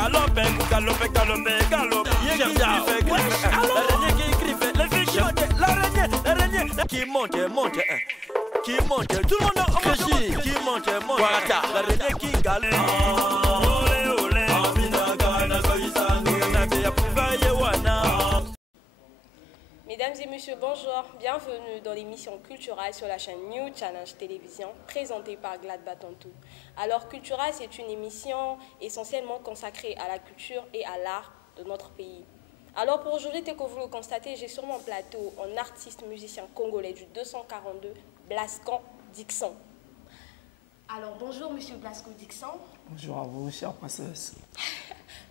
galope, galope, galope, galope. L'araignée qui griffe, les filles qui montent, l'araignée qui monte, monte, qui monte, tout le monde en qui monte, monte, l'araignée qui galope. Mesdames et messieurs, bonjour. Bienvenue dans l'émission culturelle sur la chaîne New Challenge Télévision, présentée par Glad Batantou. Alors, Culturelle, c'est une émission essentiellement consacrée à la culture et à l'art de notre pays. Alors, pour aujourd'hui, tel que vous le constatez, j'ai sur mon plateau un artiste musicien congolais du 242, Blasco Dixon. Alors, bonjour, monsieur Blasco Dixon. Bonjour à vous, chère princesse.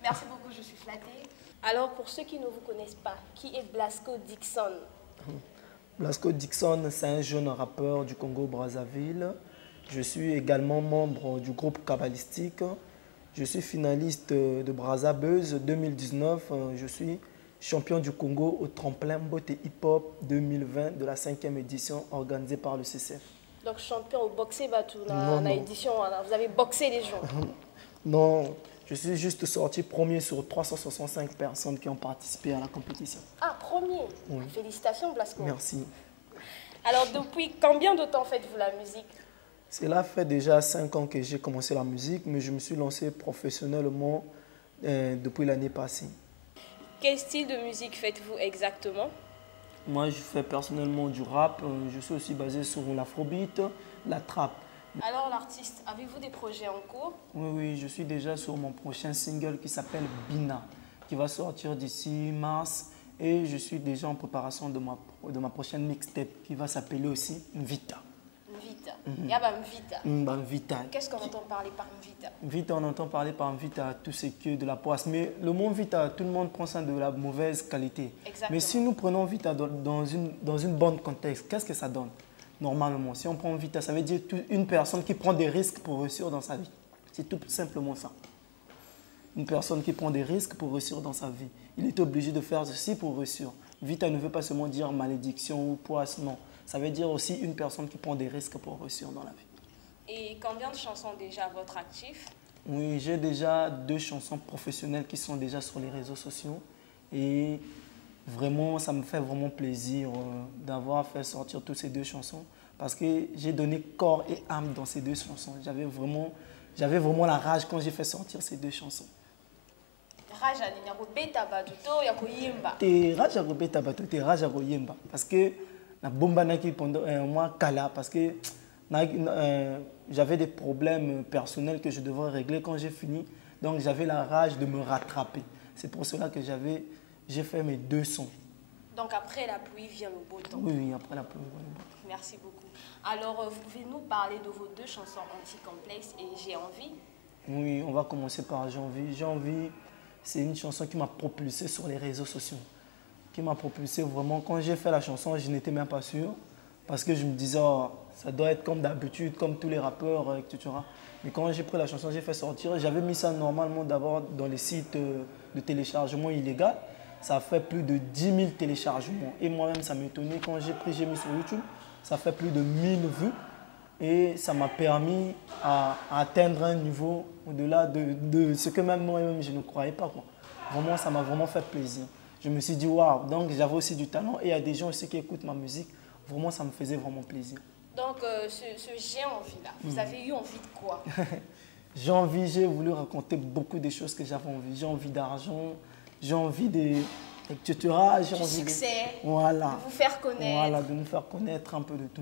Merci beaucoup, je suis flattée. Alors, pour ceux qui ne vous connaissent pas, qui est Blasco Dixon? Blasco Dixon, c'est un jeune rappeur du Congo-Brazzaville. Je suis également membre du groupe Kabbalistique. Je suis finaliste de Brazzabuzz 2019. Je suis champion du Congo au tremplin Mbote Hip Hop 2020 de la 5e édition organisée par le CCF. Donc, champion au boxé, dans l'édition, vous avez boxé les gens? Non. Je suis juste sorti premier sur 365 personnes qui ont participé à la compétition. Ah, premier? Oui. Félicitations, Blasco. Merci. Alors, depuis combien de temps faites-vous la musique? Cela fait déjà 5 ans que j'ai commencé la musique, mais je me suis lancé professionnellement depuis l'année passée. Quel style de musique faites-vous exactement? Moi, je fais personnellement du rap. Je suis aussi basé sur l'afrobeat, la trap. Alors l'artiste, avez-vous des projets en cours? Oui, je suis déjà sur mon prochain single qui s'appelle Bina, qui va sortir d'ici mars. Et je suis déjà en préparation de ma prochaine mixtape qui va s'appeler aussi Mvita. Mvita. Mvita. Mvita. Qu'est-ce qu'on entend parler par Mvita? Mvita, on entend parler par Mvita tout ce qui est de la poisse. Mais le mot Mvita, tout le monde prend ça de la mauvaise qualité. Exactement. Mais si nous prenons Mvita dans une bonne contexte, qu'est-ce que ça donne? Normalement, si on prend Vita, ça veut dire une personne qui prend des risques pour réussir dans sa vie. C'est tout simplement ça. Une personne qui prend des risques pour réussir dans sa vie. Il est obligé de faire ceci pour réussir. Vita ne veut pas seulement dire malédiction ou poisse, non. Ça veut dire aussi une personne qui prend des risques pour réussir dans la vie. Et combien de chansons déjà à votre actif? Oui, j'ai déjà 2 chansons professionnelles qui sont déjà sur les réseaux sociaux. Et vraiment, ça me fait vraiment plaisir d'avoir fait sortir toutes ces 2 chansons parce que j'ai donné corps et âme dans ces 2 chansons. J'avais vraiment la rage quand j'ai fait sortir ces 2 chansons. Rage à Ninaroubeta Baduto Yakoyimba. T'es rage à Robeta Baduto, t'es rage à Royemba. Parce que la bomba naki pendant moi kala parce que j'avais des problèmes personnels que je devrais régler quand j'ai fini. Donc j'avais la rage de me rattraper. C'est pour cela que j'ai fait mes 2 sons. Donc après la pluie vient le beau temps. Oui, après la pluie vient le beau temps. Merci beaucoup. Alors, vous pouvez nous parler de vos 2 chansons Anti-Complexe et J'ai envie? Oui, on va commencer par J'ai envie. J'ai envie, c'est une chanson qui m'a propulsé sur les réseaux sociaux. Qui m'a propulsé vraiment. Quand j'ai fait la chanson, je n'étais même pas sûr. Parce que je me disais, oh, ça doit être comme d'habitude, comme tous les rappeurs, etc. Mais quand j'ai pris la chanson, j'ai fait sortir. J'avais mis ça normalement d'abord dans les sites de téléchargement illégal. Ça a fait plus de 10 000 téléchargements. Et moi-même, ça m'étonnait. Quand j'ai mis sur YouTube, ça fait plus de 1000 vues. Et ça m'a permis à atteindre un niveau au-delà de ce que même moi-même, je ne croyais pas, quoi. Vraiment, ça m'a vraiment fait plaisir. Je me suis dit, waouh, donc j'avais aussi du talent. Et il y a des gens aussi qui écoutent ma musique. Vraiment, ça me faisait vraiment plaisir. Donc, ce J'ai envie-là, vous avez eu envie de quoi? J'ai voulu raconter beaucoup de choses que j'avais envie. J'ai envie d'argent, j'ai envie de... etc. J'ai envie succès, voilà, de vous faire connaître. Voilà, de nous faire connaître un peu de tout.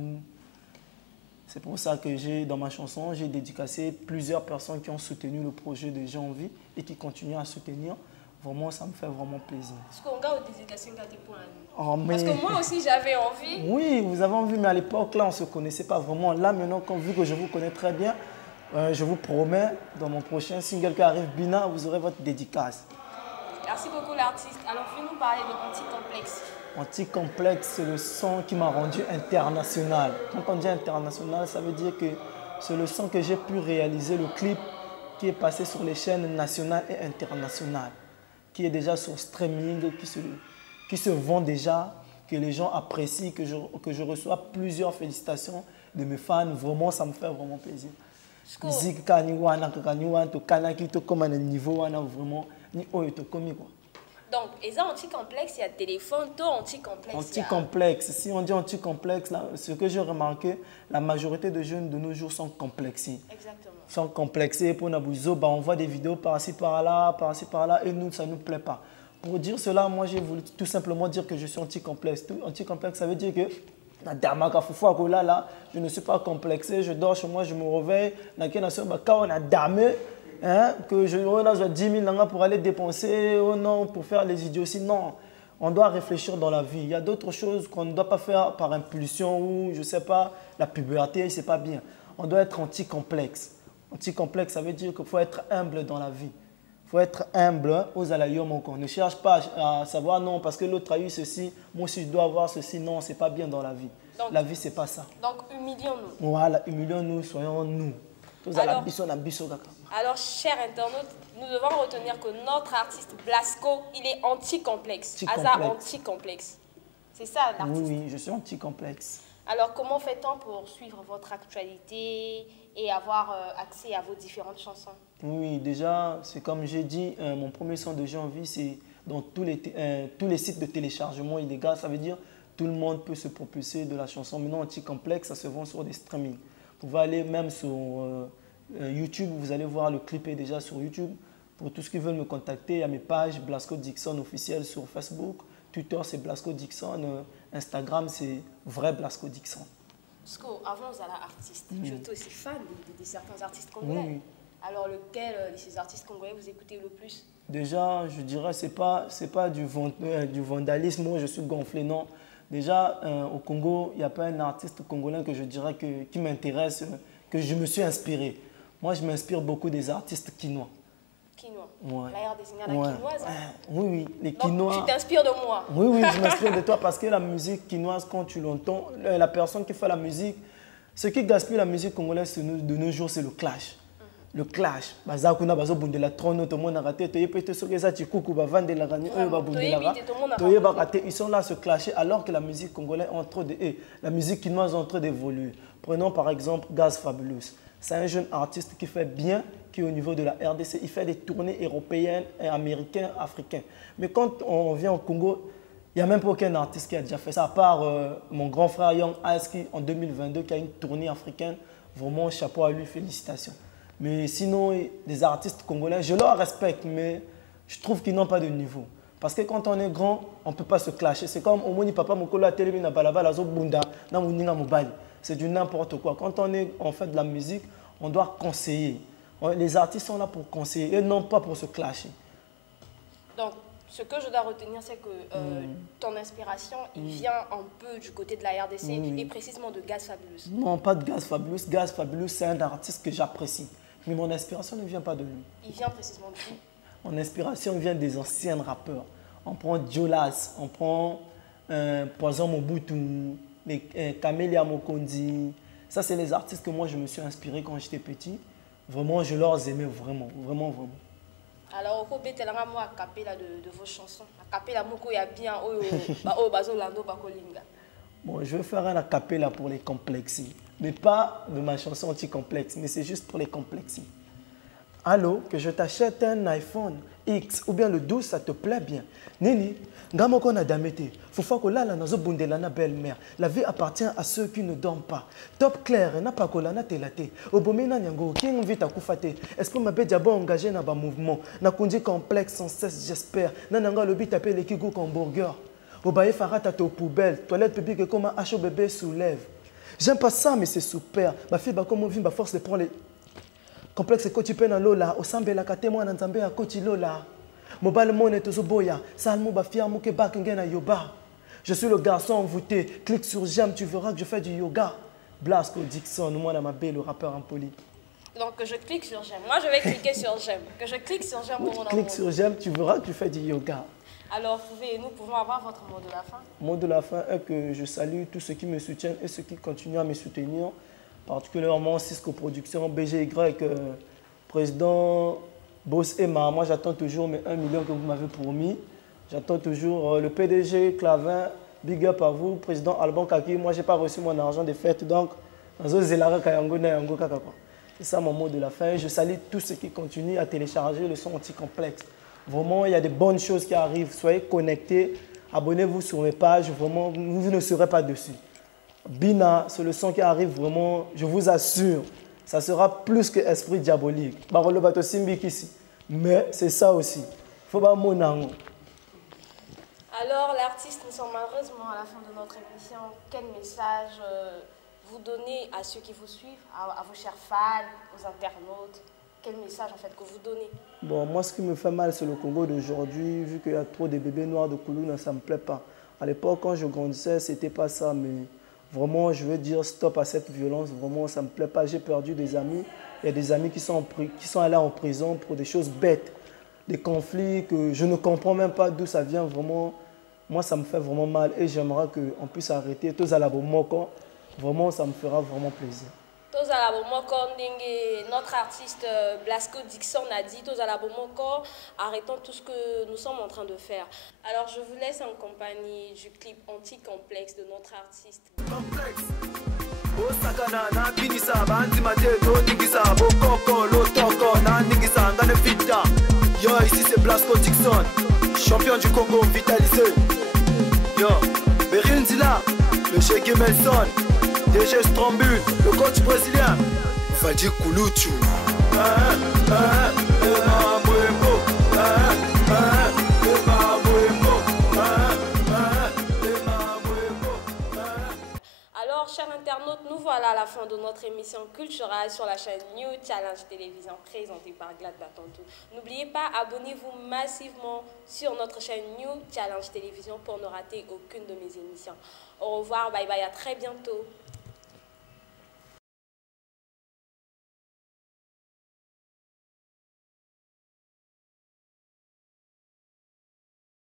C'est pour ça que dans ma chanson, j'ai dédicacé plusieurs personnes qui ont soutenu le projet de J'ai envie et qui continuent à soutenir. Vraiment, ça me fait vraiment plaisir. Parce que moi aussi, j'avais envie. Oui, vous avez envie, mais à l'époque, là, on ne se connaissait pas vraiment. Là, maintenant, vu que je vous connais très bien, je vous promets, dans mon prochain single qui arrive, Bina, vous aurez votre dédicace. Merci beaucoup, l'artiste. Alors, venez-nous parler de Anti-Complexe. Anti-Complexe, c'est le son qui m'a rendu international. Quand on dit international, ça veut dire que c'est le son que j'ai pu réaliser, le clip qui est passé sur les chaînes nationales et internationales, qui est déjà sur streaming, qui se vend déjà, que les gens apprécient, que je reçois plusieurs félicitations de mes fans. Vraiment, ça me fait vraiment plaisir. musique kani wana kani wana to kanaki to comme un niveau wana vraiment ni oyo to komi quoi. Donc, et ça anti-complexe, il y a téléphone, tout anti-complexe. Anti-complexe. Si on dit anti-complexe, là, ce que j'ai remarqué, la majorité de jeunes de nos jours sont complexés. Exactement. Sont complexés pour Nabouzo, bah, on voit des vidéos par-ci par-là, et nous, ça ne nous plaît pas. Pour dire cela, moi, j'ai voulu tout simplement dire que je suis anti-complexe. Anti-complexe, ça veut dire que je ne suis pas complexé, je dors chez moi, je me réveille, hein, que je dois 10 000 pour aller dépenser, oh non, pour faire les idioties. Non, on doit réfléchir dans la vie. Il y a d'autres choses qu'on ne doit pas faire par impulsion ou, je ne sais pas, la puberté, c'est pas bien. On doit être anti-complexe. Anti-complexe, ça veut dire qu'il faut être humble dans la vie. Il faut être humble aux alayom. On ne cherche pas à savoir non, parce que l'autre a eu ceci, moi aussi je dois avoir ceci. Non, ce n'est pas bien dans la vie. Donc, la vie, ce n'est pas ça. Donc, humilions-nous. Voilà, humilions-nous, soyons nous. Alors, chers internautes, nous devons retenir que notre artiste Blasco, il est anti-complexe. Anti-complexe. C'est ça l'artiste. Oui, je suis anti-complexe. Alors, comment fait-on pour suivre votre actualité et avoir accès à vos différentes chansons? Oui, déjà, c'est comme j'ai dit, mon premier son de janvier, c'est dans tous les sites de téléchargement illégal. Ça veut dire tout le monde peut se propulser de la chanson. Maintenant, anti-complexe, ça se vend sur des streamings. Vous pouvez aller même sur YouTube, vous allez voir le clip est déjà sur YouTube. Pour tous ceux qui veulent me contacter, il y a mes pages Blasco Dixon officiel sur Facebook. Twitter, c'est Blasco Dixon. Instagram, c'est vrai Blasco Dixon. Parce qu'avant, vous êtes artiste. Je suis aussi fan de certains artistes congolais. Oui. Alors, lequel de ces artistes congolais vous écoutez le plus? Déjà, je dirais que ce n'est pas du vandalisme. Moi, je suis gonflé, non. Déjà, au Congo, il n'y a pas un artiste congolais que je dirais qui m'intéresse, que je me suis inspiré. Moi, je m'inspire beaucoup des artistes quinois. Quinois. Ouais. La RDC, quinoise. Oui, les donc, quinois. Tu t'inspires de moi. Oui, je m'inspire de toi parce que la musique quinoise, quand tu l'entends, la personne qui fait la musique, ce qui gaspille la musique congolaise de nos jours, c'est le clash. Le clash. Ils sont là à se clasher alors que la musique congolaise la musique quinoise est en train d'évoluer. Prenons par exemple Gaz Fabulous. C'est un jeune artiste qui fait bien, qui est au niveau de la RDC. Il fait des tournées européennes, américaines, africaines. Mais quand on vient au Congo, il n'y a même pas aucun artiste qui a déjà fait ça, à part mon grand frère Young Ice en 2022 qui a une tournée africaine. Vraiment, chapeau à lui, félicitations. Mais sinon, les artistes congolais, je leur respecte, mais je trouve qu'ils n'ont pas de niveau. Parce que quand on est grand, on ne peut pas se clasher. C'est comme Omoni Papa Mokolo a télé na balaba la zo bunda na muninga mobali. C'est du n'importe quoi. Quand on fait de la musique, on doit conseiller. Les artistes sont là pour conseiller et non pas pour se clasher. Donc, ce que je dois retenir, c'est que ton inspiration, il vient un peu du côté de la RDC et précisément de Gaz Fabulous. Non, pas de Gaz Fabulous. Gaz Fabulous, c'est un artiste que j'apprécie. Mais mon inspiration ne vient pas de lui. Il vient précisément de qui? Mon inspiration vient des anciens rappeurs. On prend Diolas, on prend Poison Mobutu, Camélia Mokondi. Ça, c'est les artistes que moi, je me suis inspiré quand j'étais petit. Vraiment, je leur aimais vraiment, vraiment, vraiment. Alors, au côté de vos chansons, acapella moko ya bien, bon, je vais faire un acapella pour les complexés. Mais pas de ma chanson anti-complexe, mais c'est juste pour les complexés. Allô, que je t'achète un iPhone X ou bien le 12, ça te plaît bien. Nini, Ngamoko na damete, Foufa kolala nazo bundela na belle-mère. La vie appartient à ceux qui ne dorment pas. Top clair, na pa kolana telate. Obomena nyango, qui invite à koufate. Est-ce que ma bête d'abord engagé dans un mouvement? Na kundi complexe sans cesse, j'espère. Nananga lobi tape les kigou comme burger. Obaye farata to poubelle. Toilette publique comme un hacho bébé soulève. J'aime pas ça, mais c'est super. Ma fille, comme on vit, ma force de prendre les complexes que tu peux dans l'ola. Au sambe la kate moi dans zambé à koti lola. Mobile money to boya. Salmo ba fier mouke bak ngena yoba. Je suis le garçon envoûté. Clique sur j'aime, tu verras que je fais du yoga. Blasco Dixon, moi dans ma belle, le rappeur impoli. Donc que je clique sur j'aime. Moi je vais cliquer sur j'aime. Que je clique sur j'aime pour mon amour. Clique sur j'aime, tu verras que tu fais du yoga. Alors, nous pouvons avoir votre mot de la fin? Mot de la fin est que je salue tous ceux qui me soutiennent et ceux qui continuent à me soutenir, particulièrement Cisco Production, BGY, président Boss Emma. Moi, j'attends toujours mes 1 million que vous m'avez promis. J'attends toujours le PDG Clavin, big up à vous, président Alban Kaki. Moi, je n'ai pas reçu mon argent de fête, donc C'est ça mon mot de la fin. Je salue tous ceux qui continuent à télécharger le son anti-complexe. Vraiment, il y a des bonnes choses qui arrivent. Soyez connectés, abonnez-vous sur mes pages. Vraiment, vous ne serez pas dessus. Bina, c'est le son qui arrive vraiment, je vous assure, ça sera plus que esprit diabolique. Barolo bato simbi ici. Mais c'est ça aussi. Faut pas mon amour. Alors, l'artiste, nous sommes malheureusement à la fin de notre émission. Quel message vous donnez à ceux qui vous suivent, à vos chers fans, aux internautes? Quel message en fait que vous donnez? Bon, moi ce qui me fait mal c'est le Congo d'aujourd'hui, vu qu'il y a trop de bébés noirs de Koulouna, ça ne me plaît pas. À l'époque quand je grandissais, c'était pas ça, mais vraiment je veux dire stop à cette violence, vraiment ça ne me plaît pas. J'ai perdu des amis, il y a des amis qui sont allés en prison pour des choses bêtes, des conflits que je ne comprends même pas d'où ça vient vraiment. Moi ça me fait vraiment mal et j'aimerais qu'on puisse arrêter. Tous à la Bomoko, vraiment ça me fera vraiment plaisir. Notre artiste Blasco Dixon a dit, arrêtons tout ce que nous sommes en train de faire. Alors je vous laisse en compagnie du clip anti-complexe de notre artiste. Yo, ici c'est Blasco Dixon, champion du Congo vitalisé. Yo, Berin Zila, le Cheikh Melson, DG Strambul, le coach brésilien Valdir Kulutu. Alors, chers internautes, nous voilà à la fin de notre émission culturelle sur la chaîne New Challenge Télévision présentée par Glad Batantou. N'oubliez pas, abonnez-vous massivement sur notre chaîne New Challenge Télévision pour ne rater aucune de mes émissions. Au revoir, bye bye, à très bientôt.